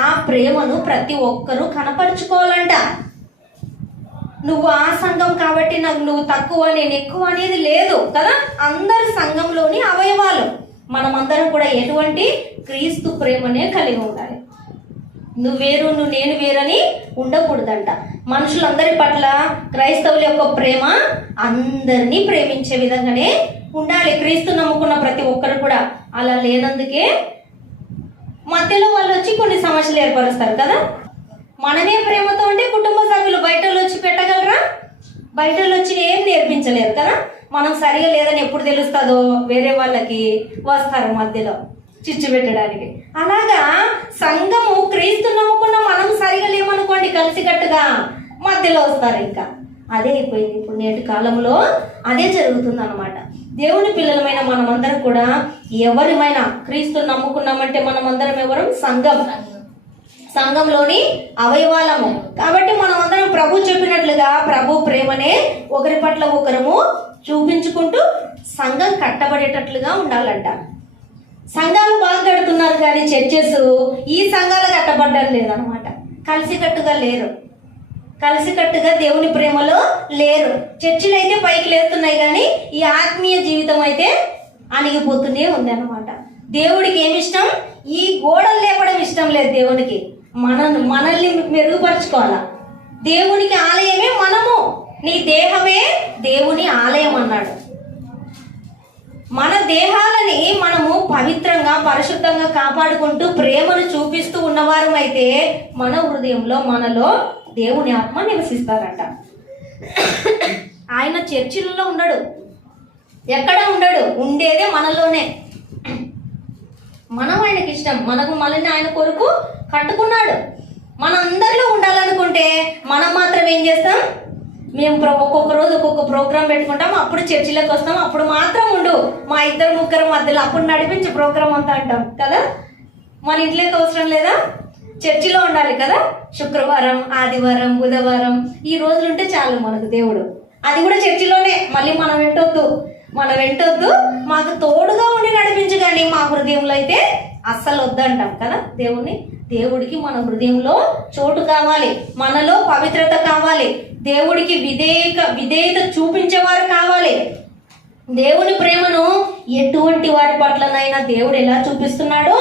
ఆ ప్రేమను ప్రతి ఒక్కరూ కనపరుచుకోవాలంట. నువ్వు ఆ సంఘం కాబట్టి నువ్వు తక్కువ, నేను ఎక్కువ అనేది లేదు కదా. అందరు సంఘంలోని అవయవాలు. మనమందరం కూడా ఎటువంటి క్రీస్తు ప్రేమనే కలిగి ఉండాలి. నువ్వు వేరు, నువ్వు నేను వేరని ఉండకూడదంట. మనుషులందరి పట్ల క్రైస్తవుల యొక్క ప్రేమ అందరినీ ప్రేమించే విధంగానే ఉండాలి. క్రీస్తు నమ్ముకున్న ప్రతి ఒక్కరు కూడా. అలా లేనందుకే మధ్యలో వాళ్ళు వచ్చి కొన్ని సమస్యలు ఏర్పరుస్తారు కదా. మనమే ప్రేమతో ఉంటే కుటుంబ సభ్యులు బయట వచ్చి పెట్టగలరా? బయట వచ్చి ఏం నేర్పించలేరు కదా. మనం సరిగా లేదని ఎప్పుడు తెలుస్తుందో వేరే వాళ్ళకి వస్తారు మధ్యలో చిచ్చు పెట్టడానికి. అలాగా సంఘము క్రీస్తు నమ్ముకున్న మనం సరిగా లేమనుకోండి, కలిసికట్టుగా మధ్యలో వస్తారు. ఇంకా అదే అయిపోయింది ఇప్పుడు నేటి కాలంలో. అదే జరుగుతుంది అన్నమాట. దేవుని పిల్లలమైన మనమందరం కూడా ఎవరిమైనా క్రీస్తు నమ్ముకున్నామంటే మనమందరం ఎవరు? సంఘంలోని అవయవాలము. కాబట్టి మనమందరం ప్రభు చెప్పినట్లుగా ప్రభు ప్రేమనే ఒకరి పట్ల ఒకరము చూపించుకుంటూ సంఘం కట్టబడేటట్లుగా ఉండాలంట. సంఘాలు బాగా కడుతున్నారు కానీ చర్చెస్ ఈ సంఘాలు కట్టబడ్డం లేదనమాట. కలిసికట్టుగా లేరు, కలిసికట్టుగా దేవుని ప్రేమలో లేరు. చర్చిలు అయితే పైకి లేస్తున్నాయి కానీ ఈ ఆత్మీయ జీవితం అయితే అణిగిపోతూనే ఉంది అనమాట. దేవుడికి ఏమి ఇష్టం? ఈ గోడలు లేపడం ఇష్టం లేదు దేవునికి. మనల్ని మెరుగుపరచుకోవాలా. దేవునికి ఆలయమే మనము. నీ దేహమే దేవుని ఆలయం అన్నాడు. మన దేహాలని మనము పవిత్రంగా పరిశుద్ధంగా కాపాడుకుంటూ ప్రేమను చూపిస్తూ ఉన్నవారం అయితే మన హృదయంలో మనలో దేవుని ఆత్మ నివసిస్తారట. ఆయన చర్చిలలో ఉండడు, ఎక్కడ ఉండడు, ఉండేదే మనలోనే. మనం ఆయనకి ఇష్టం, మనల్ని ఆయన కొరకు కట్టుకున్నాడు. మన అందరిలో ఉండాలనుకుంటే మనం మాత్రం ఏం చేస్తాం? మేము ఒక్కొక్క రోజు ఒక్కొక్క ప్రోగ్రాం పెట్టుకుంటాం, అప్పుడు చర్చిలోకి వస్తాం, అప్పుడు మాత్రం ఉండు మా 2-3 మధ్యలో, అప్పుడు నడిపించే ప్రోగ్రాం అంతా అంటాం కదా. మన ఇంట్లోకి అవసరం లేదా? చర్చిలో ఉండాలి కదా. శుక్రవారం, ఆదివారం, బుధవారం ఈ రోజులు ఉంటే చాలు మనకు దేవుడు. అది కూడా చర్చిలోనే. మళ్ళీ మనం వెంటొద్దు, మాకు తోడుగా ఉండి నడిపించు, కానీ మా హృదయంలో అయితే అస్సలు వద్దంటాం కదా. దేవుడికి మన హృదయంలో చోటు కావాలి, మనలో పవిత్రత కావాలి, దేవుడికి విధేయత చూపించేవారు కావాలి. దేవుని ప్రేమను ఎటువంటి వారి పట్లనైనా దేవుడు ఎలా చూపిస్తున్నాడో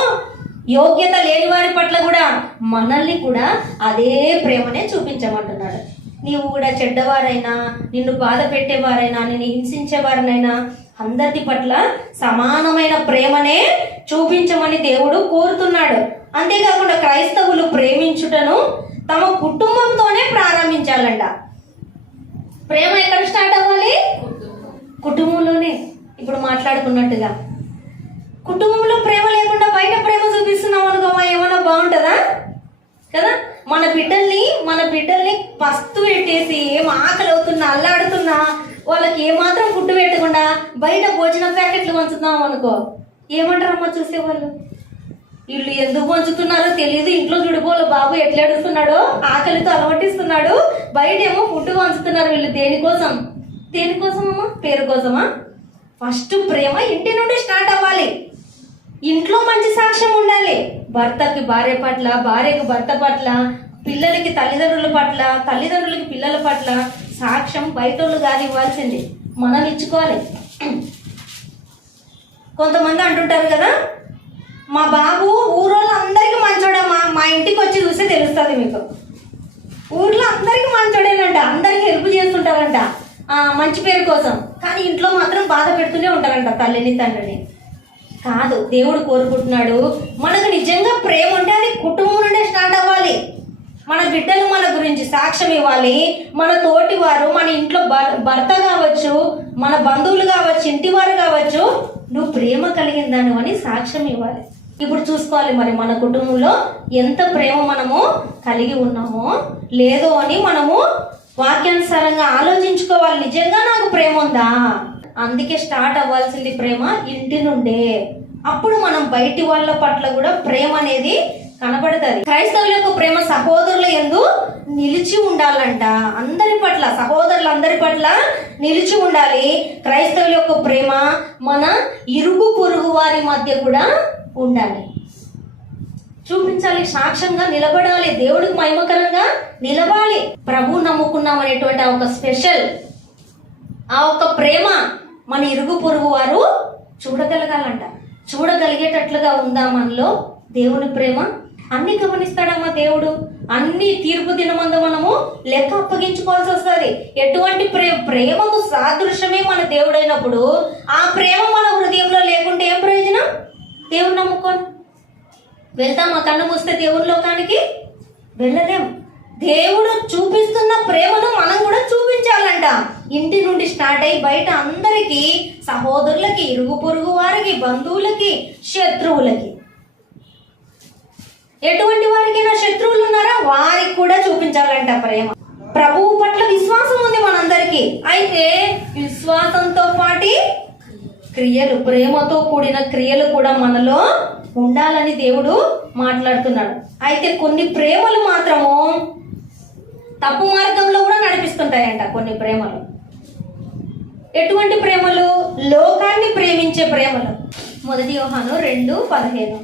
యోగ్యత లేని వారి పట్ల కూడా మనల్ని కూడా అదే ప్రేమనే చూపించమంటున్నాడు. నీవు కూడా చెడ్డవారైనా, నిన్ను బాధ పెట్టేవారైనా, నిన్ను హింసించేవారినైనా అందరి పట్ల సమానమైన ప్రేమనే చూపించమని దేవుడు కోరుతున్నాడు. అంతేకాకుండా క్రైస్తవులు ప్రేమించుటను తమ కుటుంబంతోనే ప్రారంభించాలంట. ప్రేమ ఎక్కడ స్టార్ట్ అవ్వాలి? కుటుంబంలోనే. ఇప్పుడు మాట్లాడుకున్నట్టుగా కుటుంబంలో ప్రేమ లేకుండా బయట ప్రేమ చూపిస్తున్నాం అనుకో, ఏమన్నా బాగుంటుందా? కదా, మన బిడ్డల్ని పస్తు పెట్టేసి ఏం ఆకలి అవుతున్నా, అల్లాడుతున్నా, వాళ్ళకి ఏమాత్రం ఫుడ్ పెట్టకుండా బయట భోజనం ప్యాకెట్లు పంచుతున్నాం అనుకో, ఏమంటారమ్మా చూసేవాళ్ళు? వీళ్ళు ఎందుకు పంచుతున్నారో తెలియదు, ఇంట్లో చూడిపోలే బాబు ఎట్లా అడుగుతున్నాడో, ఆకలితో అలవటిస్తున్నాడు, బయట ఏమో ఫుడ్ పంచుతున్నారు. వీళ్ళు దేనికోసమమ్మా? పేరు కోసమా? ఫస్ట్ ప్రేమ ఇంటి నుండి స్టార్ట్ అవ్వాలి. ఇంట్లో మంచి సాక్ష్యం ఉండాలి. భర్తకి భార్య పట్ల, భార్యకు భర్త పట్ల, పిల్లలకి తల్లిదండ్రుల పట్ల, తల్లిదండ్రులకి పిల్లల పట్ల సాక్ష్యం బయటోళ్ళు కాదు ఇవ్వాల్సింది, మనం ఇచ్చుకోవాలి. కొంతమంది అంటుంటారు కదా, మా బాబు ఊరోళ్ళు అందరికీ మంచోడమ్మా, మా ఇంటికి వచ్చి చూస్తే తెలుస్తుంది మీకు. ఊర్లో అందరికీ మంచోడేనంట, అందరికీ హెల్ప్ చేస్తుంటారంట మంచి పేరు కోసం. కానీ ఇంట్లో మాత్రం బాధ పెడుతూనే ఉంటారంట తల్లిని తండ్రిని. కాదు, దేవుడు కోరుకుంటున్నాడు మనకు నిజంగా ప్రేమ ఉంటే అది కుటుంబం నుండే స్టార్ట్ అవ్వాలి. మన బిడ్డలు మన గురించి సాక్ష్యం ఇవ్వాలి. మన తోటి వారు, మన ఇంట్లో భర్త కావచ్చు, మన బంధువులు కావచ్చు, ఇంటి వారు కావచ్చు, నువ్వు ప్రేమ కలిగిన దాని అని సాక్ష్యం ఇవ్వాలి. ఇప్పుడు చూసుకోవాలి మరి మన కుటుంబంలో ఎంత ప్రేమ మనము కలిగి ఉన్నామో లేదో అని మనము వాక్యానుసారంగా ఆలోచించుకోవాలి. నిజంగా నాకు ప్రేమ ఉందా? అందుకే స్టార్ట్ అవ్వాల్సింది ప్రేమ ఇంటి నుండే. అప్పుడు మనం బయటి వాళ్ళ పట్ల కూడా ప్రేమ అనేది కనబడుతుంది. క్రైస్తవుల యొక్క ప్రేమ సహోదరుల యందు నిలిచి ఉండాలంట. అందరి పట్ల, సహోదరులందరి పట్ల నిలిచి ఉండాలి. క్రైస్తవుల యొక్క ప్రేమ మన ఇరుగు పొరుగు వారి మధ్య కూడా ఉండాలి, చూపించాలి, సాక్ష్యంగా నిలబడాలి, దేవుడికి మహిమకరంగా నిలవాలి. ప్రభు నమ్ముకున్నాం అనేటువంటి ఒక స్పెషల్ ఒక ప్రేమ మన ఇరుగు పొరుగు వారు చూడగలగాలంట. చూడగలిగేటట్లుగా ఉందా మనలో దేవుని ప్రేమ? అన్ని గమనిస్తాడమ్మా దేవుడు. అన్ని తీర్పు దినమందు మనము లెక్క అప్పగించుకోవాల్సి వస్తుంది. ఎటువంటి ప్రేమకు సాదృశ్యమే మన దేవుడైనప్పుడు ఆ ప్రేమ మన హృదయంలో లేకుంటే ఏం ప్రయోజనం? దేవుని నమ్ముకోని వెళ్తాం, ఆ కన్ను మూస్తే దేవుని లోకానికి వెళ్ళలేం. దేవుడు చూపిస్తున్న ప్రేమను మనం కూడా చూపించాలంట. ఇంటి నుండి స్టార్ట్ అయ్యి బయట అందరికీ, సహోదరులకి, ఇరుగు పొరుగు వారికి, బంధువులకి, శత్రువులకి, ఎటువంటి వారికైనా శత్రువులు ఉన్నారా వారికి కూడా చూపించాలంట ప్రేమ. ప్రభువు పట్ల విశ్వాసం ఉంది మనందరికీ. అయితే విశ్వాసంతో పాటి క్రియలు, ప్రేమతో కూడిన క్రియలు కూడా మనలో ఉండాలని దేవుడు మాట్లాడుతున్నాడు. అయితే కొన్ని ప్రేమలు మాత్రము తప్పు మార్గంలో కూడా నడిపిస్తుంటాయంట. కొన్ని ప్రేమలు ఎటువంటి ప్రేమలు? లోకాన్ని ప్రేమించే ప్రేమలు. 1 యోహాను 2:15.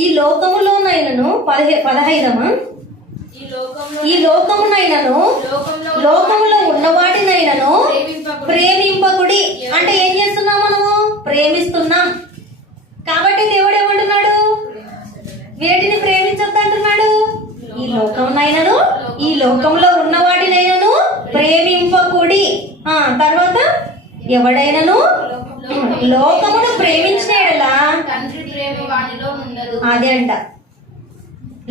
ఈ లోకములోనైనను 15 ఈ లోకమునైనను లోకములో ఉన్న వాటినైనను ప్రేమింపకుడి. అంటే ఏం చేస్తున్నాం? మనము ప్రేమిస్తున్నాం కాబట్టి దేవుడు ఏమంటున్నాడు? వేటిని ప్రేమించొద్దు అంటున్నాడు? ఈ లోకమునైనను, ఈ లోకంలో ఉన్న వాటినైనను ప్రేమింపకుడి. తర్వాత ఎవడైనను లోకమును ప్రేమించిన ఎడల అదే అంట.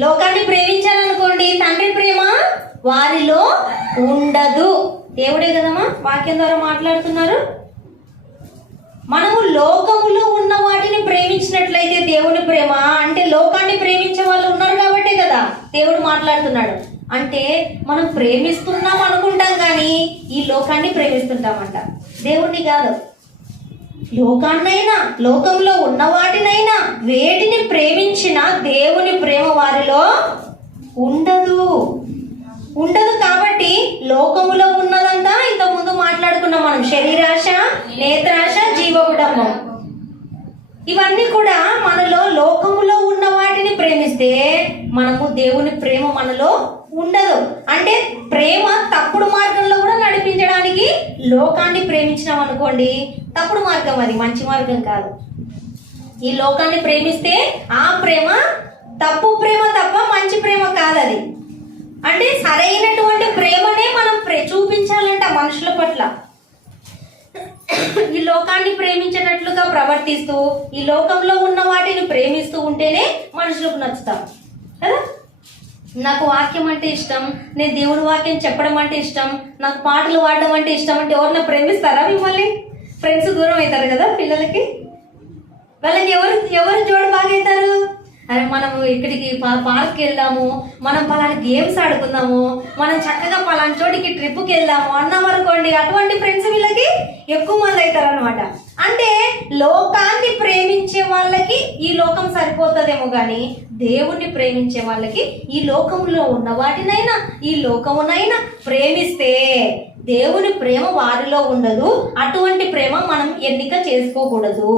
లోకాన్ని ప్రేమించాలనుకోండి, తండ్రి ప్రేమ వారిలో ఉండదు. దేవుడే కదమ్మా వాక్యం ద్వారా మాట్లాడుతున్నారు. మనము లోకములో ఉన్న వాటిని ప్రేమించినట్లయితే దేవుని ప్రేమ అంటే లోకాన్ని ప్రేమించే వాళ్ళు ఉన్నారు కాబట్టే కదా దేవుడు మాట్లాడుతున్నాడు. అంటే మనం ప్రేమిస్తున్నాం అనుకుంటాం కానీ ఈ లోకాన్ని ప్రేమిస్తుంటామంట, దేవుణ్ణి కాదు. లోకాన్నైనా, లోకంలో ఉన్న వాటినైనా వేటిని ప్రేమించిన దేవుని ప్రేమ వారిలో ఉండదు. కాబట్టి లోకములో ఉన్నదంతా ఇంతకుముందు మాట్లాడుకున్నాం మనం. శరీరాశ, నేత్రాశ, జీవకుడంబం, ఇవన్నీ కూడా మనలో లోకములో ఉన్న వాటిని ప్రేమిస్తే మనము దేవుని ప్రేమ మనలో ఉండదు. అంటే ప్రేమ తప్పుడు మార్గంలో కూడా నడిపించడానికి లోకాన్ని ప్రేమించినాం అనుకోండి, తప్పుడు మార్గం, అది మంచి మార్గం కాదు. ఈ లోకాన్ని ప్రేమిస్తే ఆ ప్రేమ తప్పు ప్రేమ తప్ప మంచి ప్రేమ కాదు అది. అంటే సరైనటువంటి ప్రేమనే మనం చూపించాలంట మనుషుల పట్ల. ఈ లోకాన్ని ప్రేమించేటట్లుగా ప్రవర్తిస్తూ ఈ లోకంలో ఉన్న వాటిని ప్రేమిస్తూ ఉంటేనే మనుషులకు నచ్చుతాం కదా. నాకు వాక్యం అంటే ఇష్టం, నేను దేవుడి వాక్యం చెప్పడం అంటే ఇష్టం, నాకు పాటలు పాడడం అంటే ఇష్టం అంటే ఎవరిన ప్రేమిస్తారా మిమ్మల్ని? ఫ్రెండ్స్ దూరం అవుతారు కదా పిల్లలకి. వాళ్ళకి ఎవరు జోడు బాగా అవుతారు? అరే మనం ఇక్కడికి పార్క్కి వెళ్దాము, మనం పలానా గేమ్స్ ఆడుకుందాము, మనం చక్కగా పలానా చోటికి ట్రిప్కి వెళ్దాము అన్నాం అనుకోండి, అటువంటి ఫ్రెండ్స్ వీళ్ళకి ఎక్కువ మంది అవుతారు అనమాట. అంటే లోకాన్ని ప్రేమించే వాళ్ళకి ఈ లోకం సరిపోతుందేమో కానీ దేవుణ్ణి ప్రేమించే వాళ్ళకి ఈ లోకంలో ఉన్న వాటినైనా ఈ లోకమునైనా ప్రేమిస్తే దేవుని ప్రేమ వారిలో ఉండదు. అటువంటి ప్రేమ మనం ఎన్నిక చేసుకోకూడదు.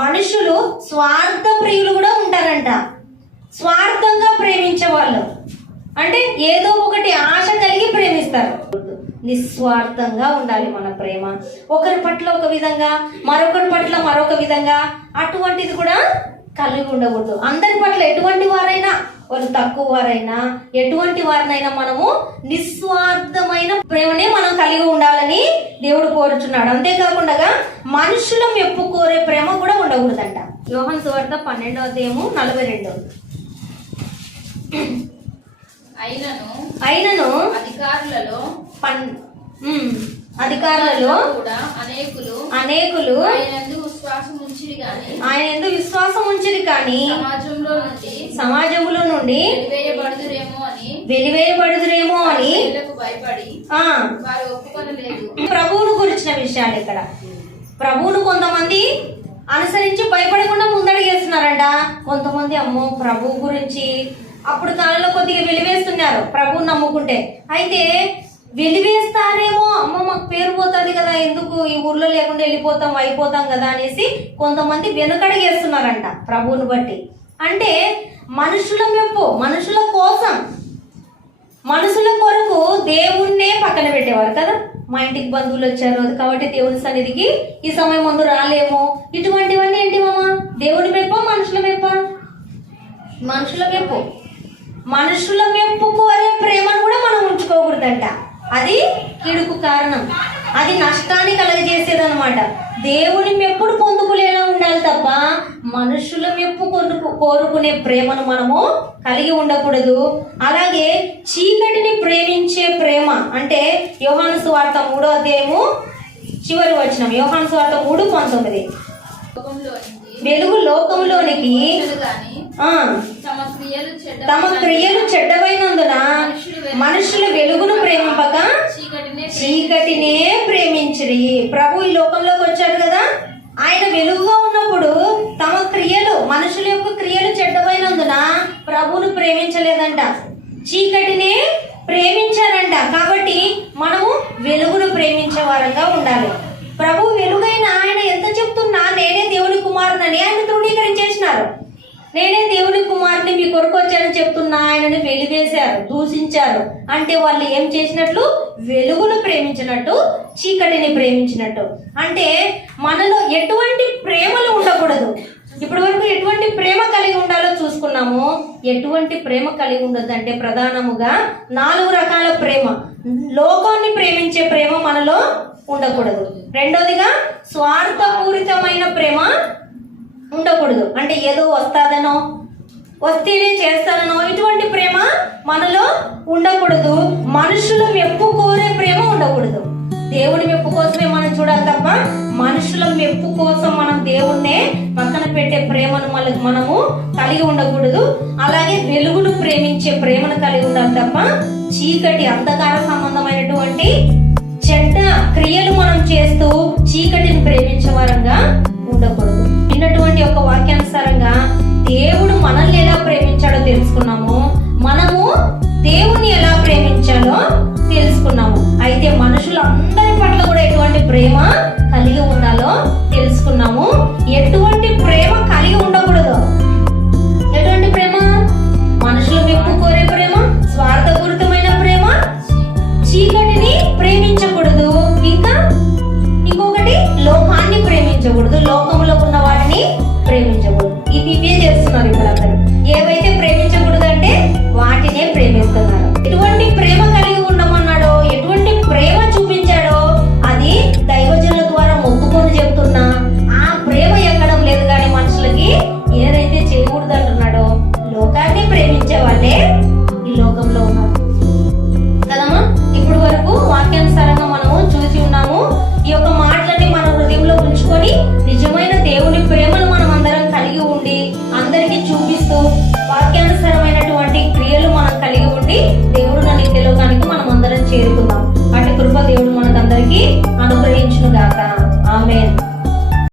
మనుషులు స్వార్థ ప్రియులు కూడా ఉంటారంట. స్వార్థంగా ప్రేమించే వాళ్ళు అంటే ఏదో ఒకటి ఆశ కలిగి ప్రేమిస్తారు. నిస్వార్థంగా ఉండాలి మన ప్రేమ. ఒకరి పట్ల ఒక విధంగా, మరొకరి పట్ల మరొక విధంగా అటువంటిది కూడా కలిగి ఉండకూడదు. అందరి పట్ల ఎటువంటి వారైనా, వాళ్ళు తక్కువ వారైనా ఎటువంటి వారినైనా మనము నిస్వార్థమైన ప్రేమనే మనం కలిగి ఉండాలని దేవుడు కోరుచున్నాడు. అంతేకాకుండా మనుషుల మెప్పు కోరే ప్రేమ కూడా ఉండకూడదంట. యోహాను సువార్త 12వ అధ్యాయము 42. అయినను అధికారులలో కూడా అనేకులు ఆయన యందు విశ్వాసం ఉంచిరి కానీ సమాజంలో నుండి వెలివేయబడుదురేమో అని ప్రభువును గురించిన విషయాలు ఇక్కడ. ప్రభువును కొంతమంది అనుసరించి భయపడకుండా ముందడుగేస్తున్నారంట. కొంతమంది అమ్మో ప్రభు గురించి అప్పుడు కాలంలో కొద్దిగా వెలివేస్తున్నారు ప్రభువుని నమ్ముకుంటే. అయితే వెలివేస్తారేమో, అమ్మ మాకు పేరు పోతుంది కదా, ఎందుకు ఈ ఊర్లో లేకుండా వెళ్ళిపోతాం అయిపోతాం కదా అనేసి కొంతమంది వెనుకడుగేస్తున్నారంట ప్రభువుని బట్టి. అంటే మనుషుల మెప్పు, మనుషుల కోసం, మనుషుల కొరకు దేవుణ్ణే పక్కన పెట్టేవారు కదా. మా ఇంటికి బంధువులు వచ్చారు కాబట్టి దేవుని సన్నిధికి ఈ సమయం ముందు రాలేమో, ఇటువంటివన్నీ ఏంటి మామ? దేవుని మెప్ప మనుషుల మెప్ప? మనుషుల మెప్పు. మనుషుల మెప్పు కోరే ప్రేమను కూడా మనం ఉంచుకోకూడదంట. అది కీడుకు కారణం, అది నష్టాన్ని కలగజేసేదన్నమాట. దేవుని మెప్పుడు పొందుకునేలా ఉండాలి తప్ప మనుషుల మెప్పు కోరుకునే ప్రేమను మనము కలిగి ఉండకూడదు. అలాగే చీకటిని ప్రేమించే ప్రేమ అంటే యోహాను సువార్త 3వ అధ్యాయము చివరి వచనం. యోహాను సువార్త 3:19. వెలుగు లోకంలోనికి తమ క్రియలు చెడ్డవైనందున మనుషులు వెలుగును ప్రేమింపక చీకటినే ప్రేమించిరి. ప్రభు ఈ లోకంలోకి వచ్చాడు కదా, ఆయన వెలుగుగా ఉన్నప్పుడు తమ క్రియలు, మనుషుల యొక్క క్రియలు చెడ్డవైనందున ప్రభువును ప్రేమించలేదంట, చీకటినే ప్రేమించారంట. కాబట్టి మనము వెలుగును ప్రేమించే వారంగా ఉండాలి. ప్రభు వెలుగైన ఆయన ఎంత చెప్తున్నా నేనే దేవుని కుమారునని ఆయన ధృవీకరించేసినారు. నేనే దేవుని కుమారుని మీ కొరకు వచ్చానని చెప్తున్నా ఆయనని వెలివేశారు, దూషించారు. అంటే వాళ్ళు ఏం చేసినట్లు? వెలుగును ప్రేమించినట్టు, చీకటిని ప్రేమించినట్టు. అంటే మనలో ఎటువంటి ప్రేమలు ఉండకూడదు. ఇప్పటి వరకు ఎటువంటి ప్రేమ కలిగి ఉండాలో చూసుకున్నాము. ఎటువంటి ప్రేమ కలిగి ఉండదు అంటే ప్రధానముగా 4 రకాల ప్రేమ. లోకాన్ని ప్రేమించే ప్రేమ మనలో ఉండకూడదు. రెండోదిగా స్వార్థపూరితమైన ప్రేమ ఉండకూడదు. అంటే ఏదో వస్తాదనో, వస్తేనే చేస్తానో ఇటువంటి ప్రేమ మనలో ఉండకూడదు. మనుషుల మెప్పు కోరే ప్రేమ ఉండకూడదు. దేవుని మెప్పు కోసమే మనం చూడాలి తప్ప మనుషుల మెప్పు కోసం మనం దేవుణ్ణే పక్కన పెట్టే ప్రేమను మనము కలిగి ఉండకూడదు. అలాగే వెలుగును ప్రేమించే ప్రేమను కలిగి ఉండాలి తప్ప చీకటి, అంధకార సంబంధమైనటువంటి చెడ్డ క్రియలు మనం చేస్తూ చీకటిని ప్రేమించే వారంగా ఉండకూడదు. విన్నటువంటి ఒక వాక్యానుసారంగా దేవుడు మనల్ని ఎలా ప్రేమించాడో తెలుసుకున్నాము, మనము దేవుని ఎలా ప్రేమించాలో తెలుసుకున్నాము. అయితే మనుషులందరి పట్ల కూడా ఎటువంటి ప్రేమ కలిగి ఉండాలో తెలుసుకున్నాము. ఎటువంటి ప్రేమ కలిగి ఉండకూడదు. ఎటువంటి ప్రేమ? మనుషుల మెప్పు కోరే ప్రేమ, స్వార్థపూరితమైన ప్రేమ, చీకటిని ప్రేమించకూడదు. ఇంకా ఇంకొకటి లోకాన్ని ప్రేమించకూడదు, లోకంలో ఉన్న వాటిని ప్రేమించకూడదు. ఇవే చేస్తున్నారు ఇప్పుడు అందరూ. ఏవైతే దీవించును గాక.